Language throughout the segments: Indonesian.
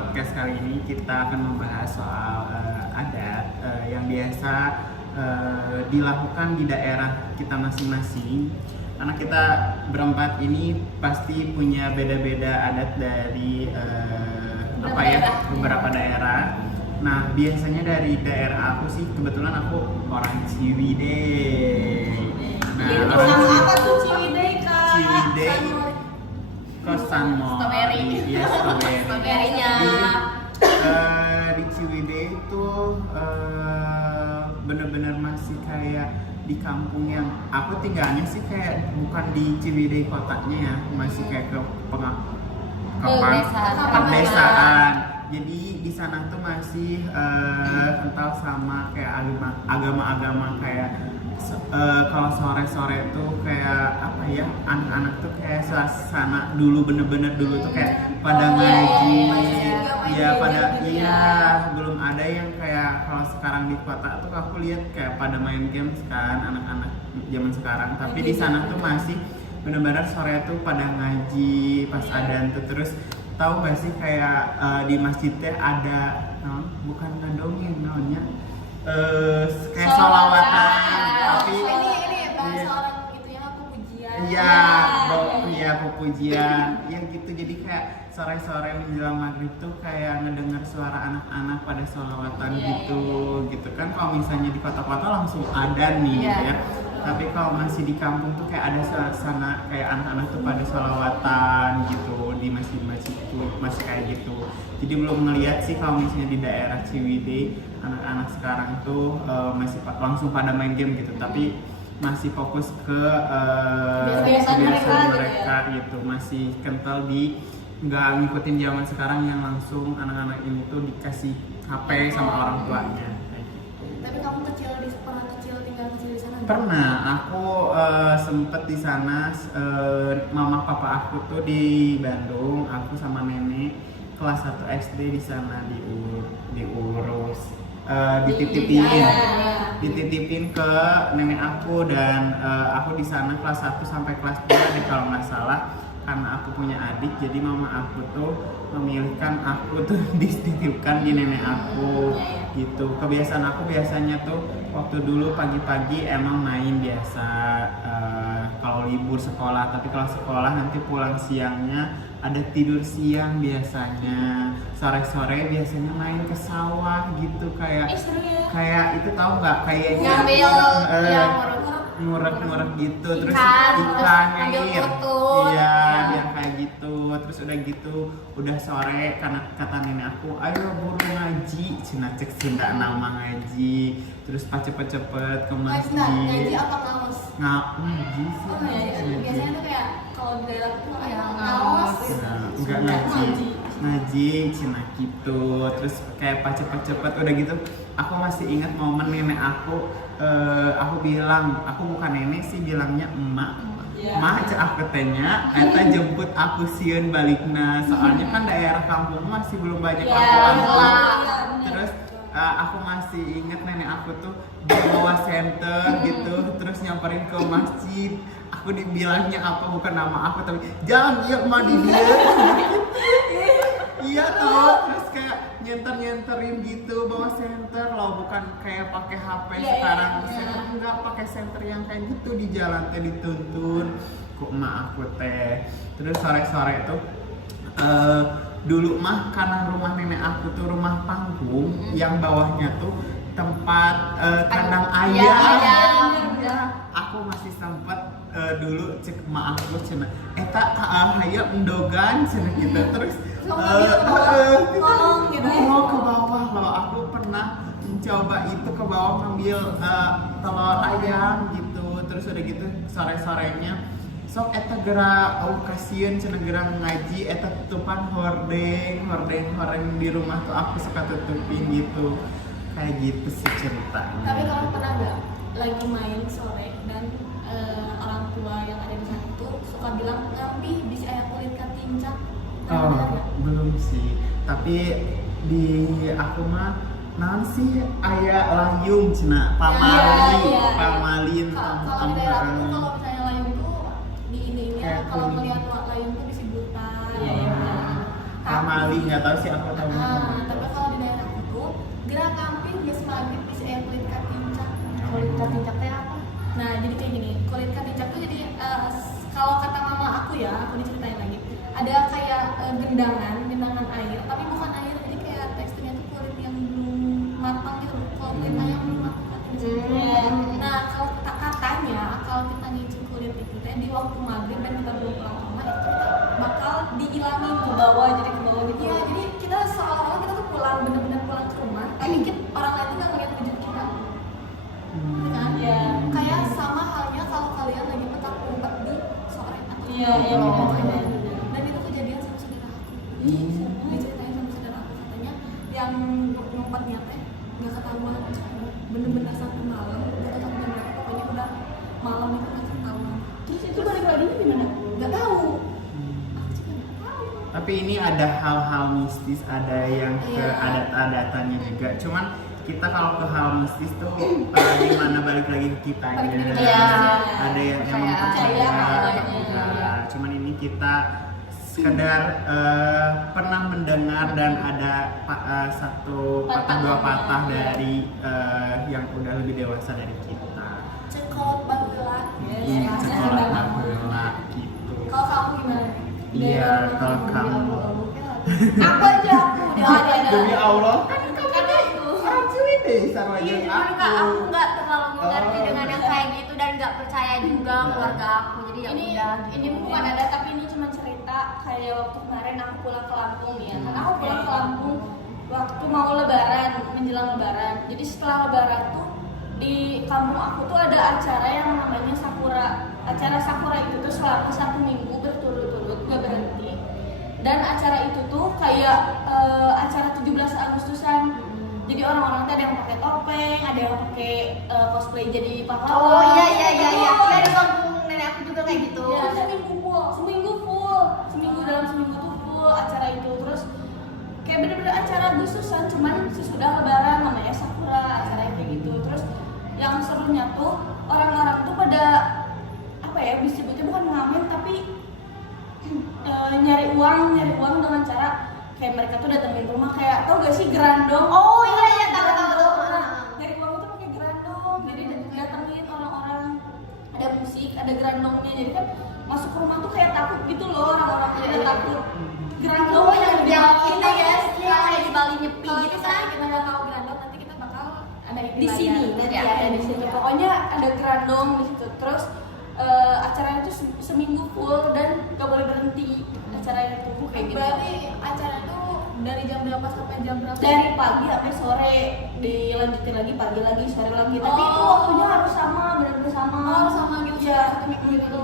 podcast kali ini kita akan membahas soal adat yang biasa dilakukan di daerah kita masing-masing. Karena kita berempat ini pasti punya beda-beda adat dari beberapa daerah. Nah, biasanya dari daerah aku sih, kebetulan aku orang Ciwidey. Nah, apa tuh Ciwidey, Kak? Ciwidey kosan Strawberry. Iya, strawberry. Strawberry-nya. Di Ciwidey itu bener-bener masih kayak di kampung yang aku tinggalnya sih kayak bukan di Ciwidey kotanya ya, masih kayak ke pedesaan. Jadi di sana tuh masih kental sama kayak agama-agama kayak kalau sore-sore tuh kayak apa ya, anak-anak tuh kayak suasana dulu bener-bener dulu tuh kayak pada ngaji ya, belum ada yang kayak kalau sekarang di kota tuh aku lihat kayak pada main games kan anak-anak zaman sekarang, tapi di sana tuh masih bener-bener sore tuh pada ngaji pas adzan tuh. Terus tahu gak sih kayak di masjidnya ada bukan ngedongeng namanya kayak sholawatan, tapi ini bahasa orang itu yang apa, pujian. iya pujian ya gitu. Jadi kayak sore-sore menjelang maghrib tuh kayak ngedengar suara anak-anak pada sholawatan gitu kan. Kalau misalnya di kota-kota langsung ada nih gitu ya, tapi kalau masih di kampung tuh kayak ada suasana kayak anak-anak tuh pada sholawatan gitu di masjid-masjid tuh masih kayak gitu. Jadi belum ngeliat sih kalau misalnya di daerah Ciwidey anak-anak sekarang tuh masih langsung pada main game gitu, tapi masih fokus ke kebiasaan mereka gitu, masih kental di nggak ngikutin zaman sekarang yang langsung anak-anak ini tuh dikasih HP sama orang tuanya. Tapi kamu pernah tinggal kecil di sana? Pernah, aku sempet di sana. Mama papa aku tuh di Bandung, aku sama nenek kelas 1 SD di sana diurus, dititipin ke nenek aku, dan aku di sana kelas 1 sampai kelas 2 deh kalau nggak salah. Karena aku punya adik, jadi mama aku tuh memilihkan aku tuh dititipkan di nenek aku gitu. Kebiasaan aku biasanya tuh waktu dulu pagi-pagi emang main biasa kalau libur sekolah, tapi kalau sekolah nanti pulang siangnya ada tidur siang biasanya. Sore-sore biasanya main ke sawah gitu, kayak itu tahu nggak, kayaknya ngurek-ngurek gitu, terus ikan nyengir, iya yang kayak gitu. Terus udah gitu udah sore, karena kata nenek aku ayo buru ngaji, cina cek Sunda nama ngaji, terus cepet-cepet ke masjid. Ngaji apa kaos? Ngaji sih. Biasanya tuh kayak kalau di daerah tuh kaos. Enggak ngaji cina gitu. Terus kayak cepet-cepet udah gitu. Aku masih ingat momen nenek aku bilang, aku bukan nenek sih, bilangnya emak. Mah cek aku tanya, eta jemput aku sieun balikna, soalnya kan daerah kampung masih belum banyak lampu-lampu. Terus aku masih inget nenek aku tuh di bawah center gitu, terus nyamperin ke masjid. Aku dibilangnya apa, bukan nama aku, tapi jangan iya emak di dia. Iya tuh, terus kayak nyenterin gitu bawa senter loh, bukan kayak pakai HP sekarang. Sekarang enggak pakai senter yang kayak gitu, di jalan teh dituntun kok emak aku teh. Terus sore-sore tuh dulu mah karena rumah nenek aku tuh rumah panggung yang bawahnya tuh tempat kandang ayam. Aku masih sempet dulu cek emak aku cina eta hayap endogan cina gitu. Terus ngomong gitu ya. Mau ke bawah loh, aku pernah mencoba itu ke bawah ngambil telur ayam gitu. Terus udah gitu sore-sorenya sok eta gera kasieun cenah gera ngaji, eta tutupan hordeng di rumah tuh aku suka tutupin gitu. Kayak gitu sih ceritanya. Tapi kamu pernah nggak lagi main sore dan orang tua yang ada di sana tuh suka bilang ngambil bisa ayam kulit katincak? Belum sih, tapi di aku mah naon sih aya layung cenah pamalin kalau daerah aku kalau misalnya layung tuh di ini kalau melihat layung tuh di Sibutan. Kamali nggak tahu sih, aku tahu. Tapi kalau di daerah aku tuh gerak kamping biasa maghrib bisa yang kulit katincak. Kulit katincaknya apa? Nah jadi kayak gini, kulit katincak tuh jadi kalau kata mama aku ya, aku diceritain lagi, ada kayak gendangan air, tapi bukan air, jadi kayak teksturnya tuh kulit yang belum matang gitu. Kalau kulit ayam belum matang katanya. Nah kalau katanya kalau kita ngicip kulit itu teh di waktu maghrib dan kita belum pulang ke rumah, itu kita bakal dihilangin ke bawah, jadi ke bawah gitu. Iya, jadi kita seolah-olah kita tuh pulang, bener-bener pulang ke rumah, tapi orang lain tuh nggak ngeliat wujud kita. Kan? Ya. Kayak sama halnya kalau kalian lagi petak umpet di sore atau beda. Dan itu kejadian sama saudara aku. Diceritain sama saudara aku, katanya yang ngumpetnya teh nggak ketahuan, bener-bener sampai malam, nggak tahu jam berapa, pokoknya udah malam itu nggak ketahuan. Terus itu balik lagi di mana? Nggak tahu. Aku juga nggak tahu. Tapi ini ada hal-hal mistis, ada yang ke adat-adatannya juga. Cuman kita kalau ke hal mistis tuh gimana balik lagi ke kitanya. Balik ke kita. Ada yang Kayak emang percaya, ada enggak. Cuman ini kita sekedar pernah mendengar dan ada satu patah dua patah dari yang udah lebih dewasa dari kita. Cekot baheula. Iya, sekolah baheula gitu. Kalau kamu gimana? Iya, kalau kamu. Aku aja udah ada. Demi Allah. Kan kamu Kan deh. aku. Orang cuy deh sama Iya, aja cuman Kak, aku nggak terlalu mengerti Oh. dengan yang kayak gitu dan nggak percaya juga keluarga aku. Jadi ya Ini udah. ini bukan ada, tapi ini cuma cerita kayak waktu kemarin aku pulang ke Lampung ya. Karena aku pulang ke Lampung waktu mau lebaran, menjelang lebaran. Jadi setelah lebaran tuh di kampung aku tuh ada acara yang namanya Sakura. Acara Sakura itu tuh selama 1 minggu berturut-turut gak berhenti. Dan acara itu tuh kayak acara 17 Agustusan. Jadi orang-orang tuh ada yang pakai topeng, ada yang pakai cosplay jadi pahlawan. Oh iya. Iya di kampung nenek aku juga kayak gitu. Ya, seminggu full, dalam seminggu tuh full acara itu. Terus kayak bener-bener acara Agustusan, cuman sesudah lebaran namanya Sakura, acara kayak gitu. Terus yang serunya tuh orang-orang tuh pada apa ya, disebutnya bukan ngamen tapi nyari uang dengan cara kayak mereka tuh datengin rumah, kayak tau gak sih gerandong? Oh iya tahu. Nyari uang tuh pakai gerandong, jadi datengin orang-orang, ada musik, ada gerandongnya, jadi kan masuk rumah tuh kayak takut gitu loh orang-orang, jadi takut gerandong Oh yang di bawah itu kita ya, kayak di Bali nyepi Kalau gitu kita kan. nggak tahu gerandong, nanti kita bakal ada Di sini, nanti ya. ada di sini. Pokoknya ada gerandong di situ. Terus acaranya itu seminggu full dan gak boleh berhenti acaranya itu kayak gitu. Berarti acara itu dari jam berapa sampai jam berapa? Dari pagi sampai sore, dilanjutin lagi pagi lagi sore lagi. Tapi itu Oh. waktunya harus sama, benar-benar sama. Oh, sama gitu. Iya, 1 minggu gitu.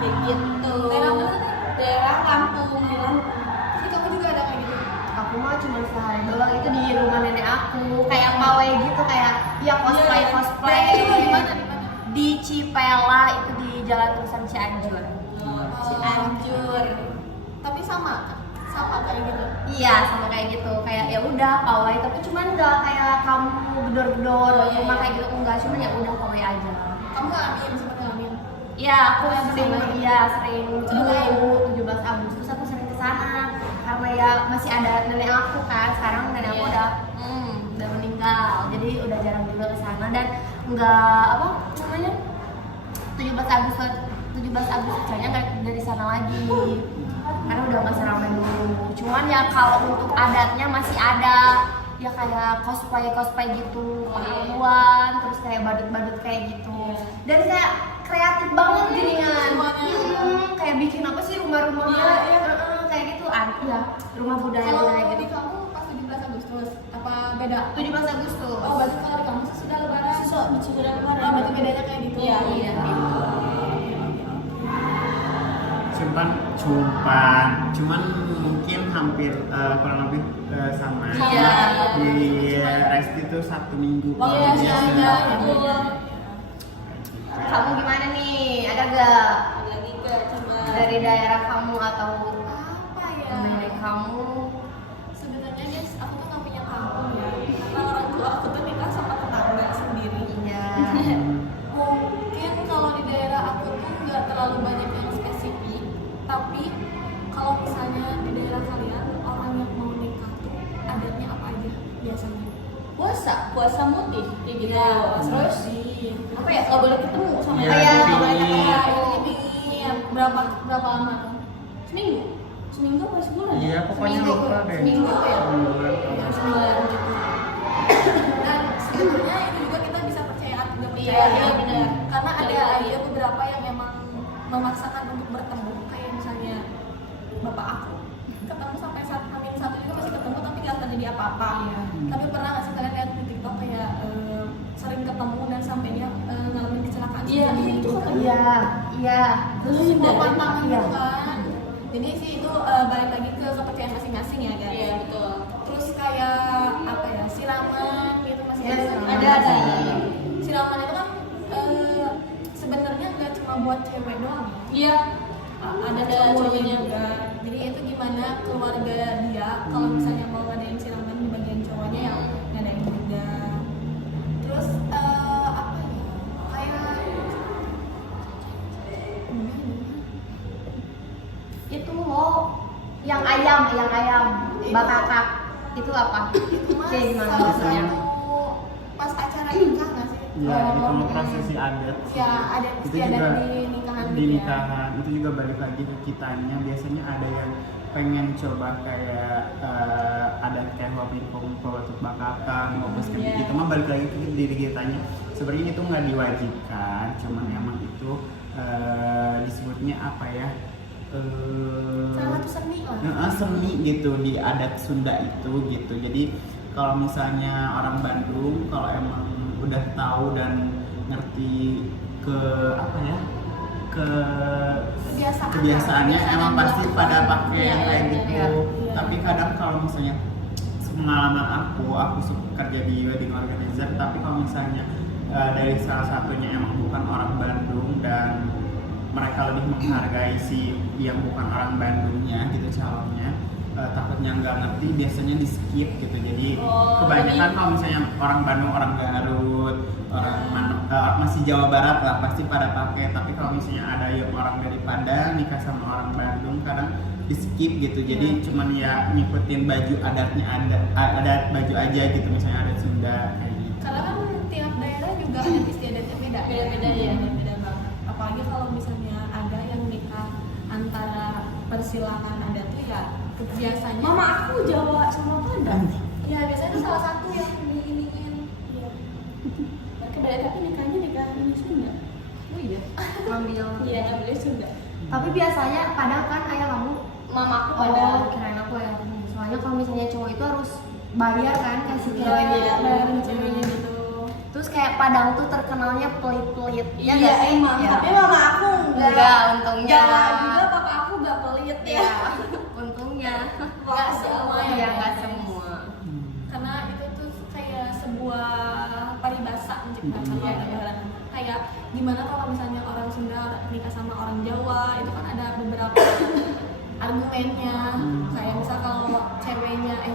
Kayak gitu. Daerah mana tadi? Daerah Lampung, di Lampung. Terus kamu juga ada kayak gitu? Aku mah cuma sehari doang, itu di rumah nenek aku kayak pawai gitu, kayak ya cosplay. Itu di mana? Di Cipela, itu di Jalan Terusan Cianjur. Cianjur. Tapi sama kayak gitu. Iya, sama kayak gitu. Kayak ya udah pawai, tapi cuman nggak kayak kamu gedor-gedor rumah kayak gitu, enggak, cuman ya udah pawai aja. Kamu ngalamin sempat ngalamin? Iya, aku Oh, sering bersama. sering Coba. dulu 17 Agustus aku sering ke sana karena ya masih ada nenek aku kan. Sekarang nenek aku Iya. udah meninggal. Jadi udah jarang juga ke sana dan enggak apa namanya? 17 Agustus kayaknya nggak dari sana lagi. Karena udah nggak seramai dulu. Cuman ya kalau untuk adatnya masih ada, ya kayak cosplay gitu, pahlawan, terus kayak badut-badut kayak gitu. Dan kayak kreatif banget gini kan. Kayak bikin apa sih rumah-rumah kayak gitu, ya rumah budaya Kalau budaya di gitu. kamu pas 17 Agustus apa beda? 17 Agustus. Oh, berarti kalau di kamu sesudah lebaran. Sudah lebaran. Oh, berarti bedanya kayak gitu. Iya, iya. Cuman mungkin hampir kurang lebih sama. Iya. Di Resti itu 1 minggu. Iya, Jadi iya, sudah. iya. Kamu gimana nih? Ada gak Lagi ke coba dari daerah kamu atau Apa ya? nenek kamu? Sebenarnya guys, aku tuh nggak punya kampung ya. Karena orang tua aku tuh nikah sama tetangga sendiri. Iya. Mungkin kalau di daerah aku tuh nggak terlalu banyak yang spesifik, tapi kalau misalnya puasa motif kayak gitu. Iya, Terus apa ya, nggak boleh ketemu sama Iya, kayak Iya, berapa lama tuh? seminggu apa sebulan ya? Iya, pokoknya Seminggu. lupa deh. Seminggu ya? Sebulan gitu. Dan sebenarnya itu juga kita bisa percaya atau nggak percaya Iya, ya. benar. Karena ada Iya. beberapa yang memang memaksakan untuk bertemu, kayak misalnya bapak aku ketemu sampai Amin satu juga masih ketemu tapi nggak terjadi apa-apa. Iya. Tapi pernah nggak sih kalian lihat di TikTok kayak sering ketemu dan sampai dia ngalamin kecelakaan Iya, sendiri itu gitu kan. Iya. terus Iya. semua pantangan Iya. gitu kan. Jadi sih itu balik lagi ke kepercayaan masing-masing ya guys. Iya, betul. Terus kayak apa ya, siraman gitu masih Iya, siraman. ada. Ada. Siraman itu kan sebenarnya nggak cuma buat cewek doang ya. Iya. Ada Ada cowoknya cowoknya. juga. Jadi itu gimana keluarga dia kalau misalnya mau ngadain siraman di bagian cowoknya yang ngadain juga. Terus apa ya, kayak Itu loh, yang ayam bakakak itu apa? itu mas Kayak gimana salah maksudnya? satu pas acara nikah nggak sih? Iya, itu Oh, prosesi adat. ya ada Itu istiadat juga di nikahan di gitu ya. nikahan itu juga balik lagi ke kitanya. Biasanya ada yang pengen coba kayak adat kayak hobi kumpul untuk bakatan, ngopus kayak Iya. gitu. Mah balik lagi ke diri kitanya. Sebenarnya itu nggak diwajibkan, cuman emang itu disebutnya apa ya? Salah satu seni lah. Seni gitu di adat Sunda itu gitu. Jadi kalau misalnya orang Bandung kalau emang udah tahu dan ngerti ke apa ya, ke kebiasaannya emang pasti pada pakai yang kayak gitu. iya. Tapi kadang kalau misalnya pengalaman aku kerja di wedding organizer, tapi kalau misalnya dari salah satunya emang bukan orang Bandung dan mereka lebih menghargai si yang bukan orang Bandungnya gitu calonnya, takutnya nggak ngerti biasanya di skip gitu. Jadi kebanyakan kalau misalnya orang Bandung, orang Garut, masih Jawa Barat lah pasti pada pakai. Tapi kalau misalnya ada yang orang dari Padang nikah sama orang Bandung kadang di skip gitu. Jadi cuman ya ngikutin baju adatnya, adat baju aja gitu, misalnya adat Sunda kayak gitu. Karena kan tiap daerah juga adat istiadatnya beda. Beda-beda ya. Beda banget. Apalagi kalau misalnya ada yang nikah antara persilangan adat tuh ya biasanya. Mama aku Jawa sama Padang. Ya biasanya itu salah satu yang diiniin. Iya. Kebanyakan tapi nikahnya ini Sunda. Oh iya. Ngambil. Iya, ngambilnya Sunda. Tapi biasanya kadang kan ayah kamu, Mama aku Padang. oh kirain aku ya. Soalnya kalau misalnya cowok itu harus bayar kan kasih Iya, ceweknya. bayarin ceweknya gitu. Terus kayak Padang tuh terkenalnya pelit-pelit. Iya, nggak sih? emang. Ya. Tapi mama aku Enggak, untungnya. Enggak juga, papa aku enggak pelit ya. Ya, untungnya. Nggak semua ya. Iya, nggak semua. Karena itu tuh kayak sebuah paribasa menciptakan Iya. gambaran. Kayak gimana kalau misalnya orang Sunda nikah sama orang Jawa, itu kan ada beberapa argumennya. Kayak misal kalau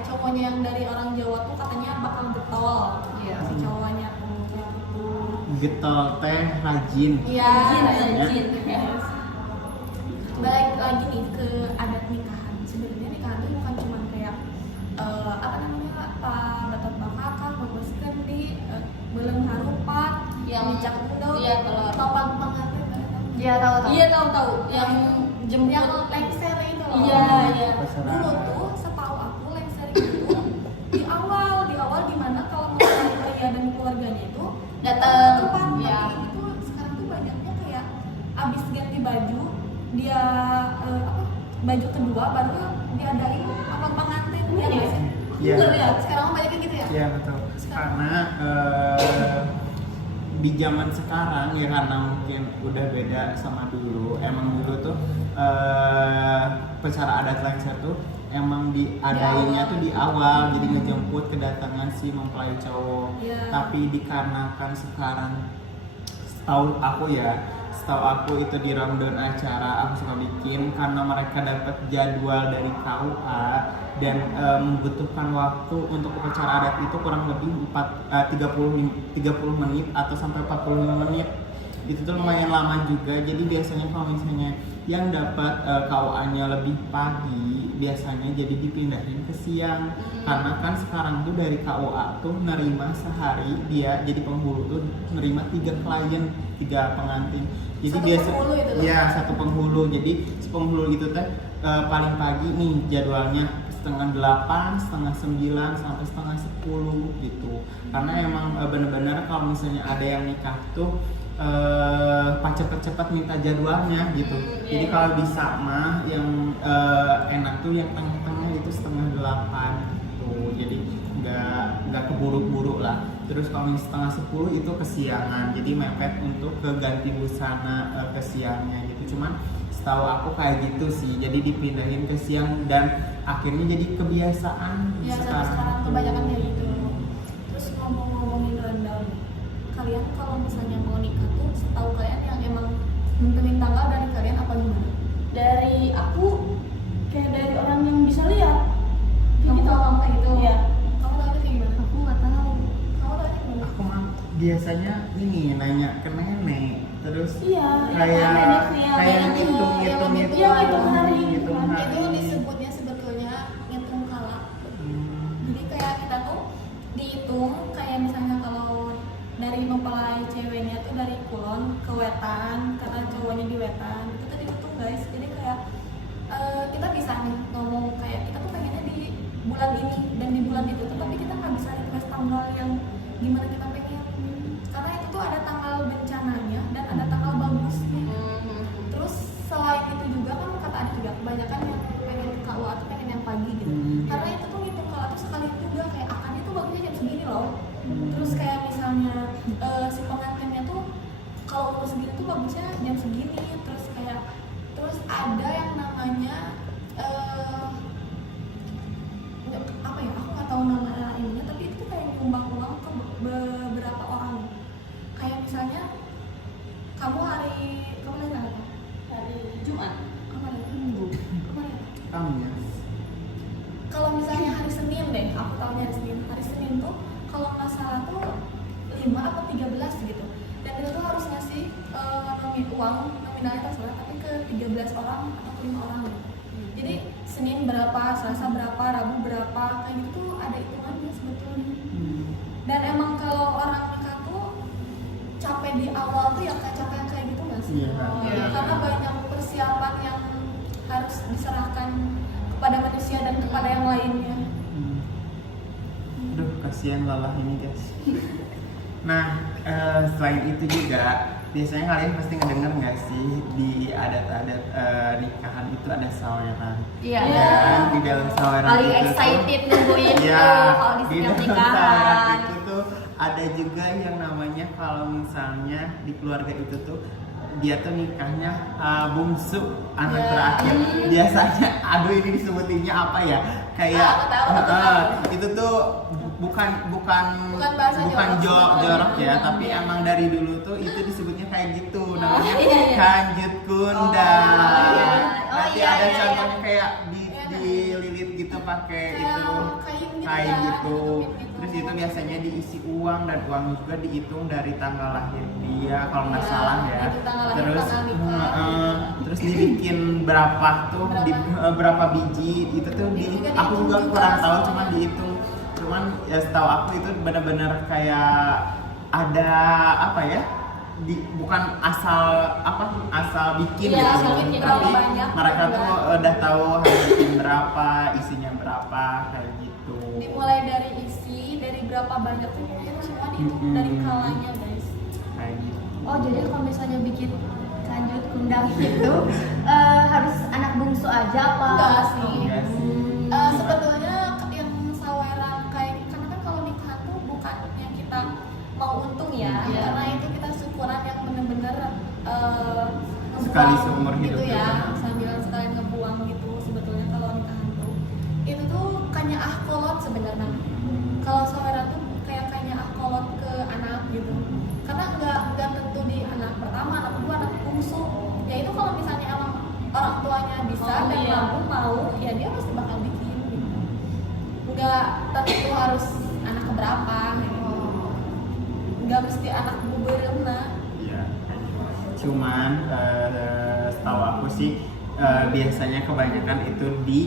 cowoknya yang dari orang Jawa tuh katanya bakal getol. Iya. Si cowoknya tuh kayak gitu. Getol teh rajin. Iya. Rajin. Yes. Balik lagi nih ke adat nikahan. Sebenarnya nikahan itu bukan cuma kayak apa namanya, pak batot bakaka, ngoboskeun di beleng harupat, Yang- micak undang, iya, telur. topang pengantin. Iya, tahu. Iya, tahu yang jemput. Yang lengser itu loh. Iya, iya. Dulu tuh setahu aku lengser itu di awal di mana kalau misalnya pria dan keluarganya itu Datang. ke tempat. Iya. Tapi itu sekarang tuh banyaknya kayak abis ganti baju dia baju kedua baru diadain apa pengantin ya nggak sih? Iya. Bener ya, sekarang banyaknya gitu ya. Iya betul. Karena di zaman sekarang ya, karena mungkin udah beda sama dulu. Emang dulu tuh acara adat lengser tuh emang diadainnya tuh di awal, jadi ngejemput kedatangan si mempelai cowok. Iya. Tapi dikarenakan sekarang setahu aku itu di rundown acara aku suka bikin karena mereka dapat jadwal dari KUA dan membutuhkan waktu untuk upacara adat itu kurang lebih 30 menit atau sampai 45 menit. Itu tuh lumayan lama juga. Jadi biasanya kalau misalnya yang dapat KUA-nya lebih pagi biasanya jadi dipindahin ke siang. Karena kan sekarang tuh dari KUA tuh nerima sehari dia jadi penghulu tuh nerima 3 klien, 3 pengantin. Jadi Satu biasa penghulu itu tuh? ya satu penghulu. Jadi si penghulu itu teh paling pagi nih jadwalnya setengah 8, setengah 9 sampai setengah 10 gitu. Karena emang bener-bener kalau misalnya ada yang nikah tuh cepet-cepet minta jadwalnya gitu. Jadi kalau bisa mah yang enak tuh yang tengah-tengah itu setengah 8 gitu. Jadi nggak keburu-buru lah. Terus kalau yang setengah 10 itu kesiangan. Jadi mepet untuk ke ganti busana ke siangnya gitu. Cuman setahu aku kayak gitu sih. Jadi dipindahin ke siang dan akhirnya jadi kebiasaan Ya sekarang tuh. kebanyakan kayak gitu. Terus ngomongin rundown nih. Kalian kalau misalnya mau nikah tuh setahu kalian yang emang nentuin tanggal dari kalian apa gimana? Dari aku kayak dari orang yang bisa lihat. Kamu tahu kamu kayak gitu? Iya. Kamu tahu itu kayak gimana? Aku nggak tahu. Kamu tahu itu gimana? Aku mah biasanya ini nanya ke nenek terus Iya, kayak nenek lihat. kayak Yang ngitung ngitung hari. ngitung hari. Itu disebutnya sebetulnya ngitung kala. Jadi kayak kita tuh dihitung kayak misalnya kalau dari mempelai ceweknya tuh dari kulon ke wetan karena cowoknya di wetan itu tuh dihitung guys. Jadi kayak kita bisa nih ngomong kayak kita tuh pengennya di bulan ini dan di bulan itu tuh, tapi kita nggak bisa request tanggal yang gimana kita pengen karena itu tuh ada tanggal bencananya dan ada tanggal bagusnya. Terus selain itu juga kan kata ada juga kebanyakan yang pengen KUA tuh pengen yang pagi gitu. Karena itu tuh ngitung kalau tuh sekalian juga kayak akannya tuh bagusnya jam segini loh. Terus kayak misalnya si pengantinnya tuh kalau umur segini tuh bagusnya jam segini. Terus ada yang namanya apa ya? Aku nggak tahu nama ininya, tapi itu tuh kayak nyumbang uang ke beberapa orang. Kayak misalnya kamu hari apa? Hari Jumat. Kemarin Minggu. Kemarin. Kamu ya. Kalau misalnya hari Senin deh, aku tahu hari Senin. Hari Senin tuh kalau nggak salah tuh 5 atau 13 gitu. Dan itu tuh harus ngasih uang nominalnya terserah, tapi ke 13 orang atau ke 5 orang gitu. Jadi Senin berapa, Selasa berapa, Rabu berapa, kayak gitu tuh ada hitungannya sebetulnya. Dan emang kalau orang nikah tuh capek di awal tuh ya kayak capek yang kayak gitu nggak sih? Iya. Karena banyak persiapan yang harus diserahkan kepada manusia dan kepada yang lainnya. Aduh, kasihan lelah ini guys. Nah, selain itu juga biasanya kalian pasti ngedenger nggak sih di adat-adat nikahan itu ada saweran. Iya. Ya, di dalam saweran Paling itu excited nungguin tuh ya, kalau di di setiap dalam nikahan. saweran itu tuh ada juga yang namanya kalau misalnya di keluarga itu tuh dia tuh nikahnya bungsu anak terakhir. Biasanya, aduh ini disebutinnya apa ya? Kayak Aku tahu. itu tuh bukan bahasa jorok ya, Iya. tapi emang dari dulu tuh itu disebutnya kayak gitu, namanya iya, iya. kanjut kunda. iya. Oh, Nanti iya, ada iya, contohnya kayak dililit gitu pakai itu kain gitu. Terus itu biasanya diisi uang dan uang juga dihitung dari tanggal lahir dia kalau nggak Iya, salah ya. itu tanggal lahir, Terus tanggal nikah. terus dibikin berapa tuh berapa biji itu tuh aku juga kurang tahu, cuma dihitung. Cuman ya setahu aku itu benar-benar kayak ada apa ya? Bukan asal bikin Iya, gitu, asal bikin tapi berapa banyak, mereka juga. tuh udah tahu harus bikin berapa, isinya berapa kayak gitu. Dimulai dari isi, dari berapa banyak tuh itu semua dihitung dari kalanya guys. Kayak gitu. Oh jadi kalau misalnya bikin kanjut kundang itu harus anak bungsu aja apa? Enggak sih. Enggak sih. Sebetulnya yang saweran kayak karena kan kalau nikahan tuh bukan yang kita mau untung ya, Iya. karena itu kita syukuran yang bener-bener Sekali ngebuang seumur hidup gitu ya, ya. sambil sekalian ngebuang gitu sebetulnya kalau nikahan tuh itu tuh kanya kolot sebenarnya. Kalau saweran tuh kayak kanya kolot ke anak gitu, karena nggak tentu di anak pertama, anak kedua, anak bungsu. Ya itu kalau misalnya emang orang tuanya bisa dan mampu mau, ya dia pasti bakal bikin gitu. Nggak tentu harus anak keberapa gitu. Nggak mesti anak bubeurna. Iya. Cuman setahu aku sih biasanya kebanyakan itu di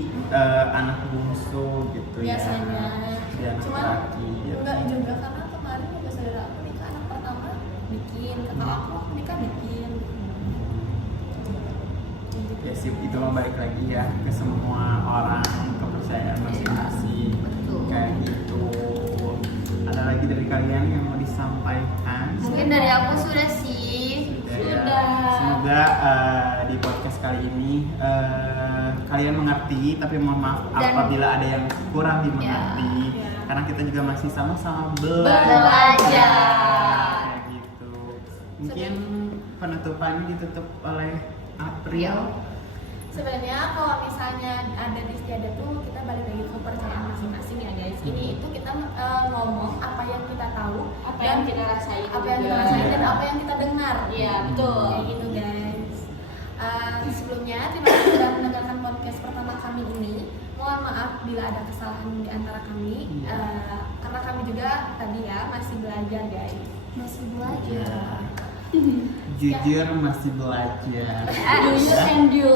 anak bungsu gitu Biasanya. ya, di anak Cuman laki gitu. enggak juga karena kemarin juga saudara aku nikah anak pertama bikin, kakak aku nikah bikin. Ya sih, itu mah balik lagi ya ke semua orang, kepercayaan masing-masing. Betul. Kayak gitu. Ada lagi dari kalian yang mau disampaikan? Mungkin dari aku sudah sih. Ya. Sudah. Semoga di podcast kali ini kalian mengerti, tapi mohon maaf Dan- apabila ada yang kurang dimengerti, Ya. karena kita juga masih sama-sama Belajar. Kayak gitu. Mungkin penutupannya ditutup oleh April. Sebenarnya kalau misalnya ada di istiadat tuh kita balik lagi ke kepercayaan masing-masing ya guys. Ini itu kita ngomong apa yang kita tahu, Apa dan yang kita rasain apa yang kita juga. rasain dan apa yang kita dengar. Iya, betul. Kayak gitu guys. Sebelumnya terima kasih sudah mendengarkan podcast pertama kami ini. Mohon maaf bila ada kesalahan di antara kami, karena kami juga tadi ya masih belajar guys. Masih belajar. Jujur masih belajar. Do you and you?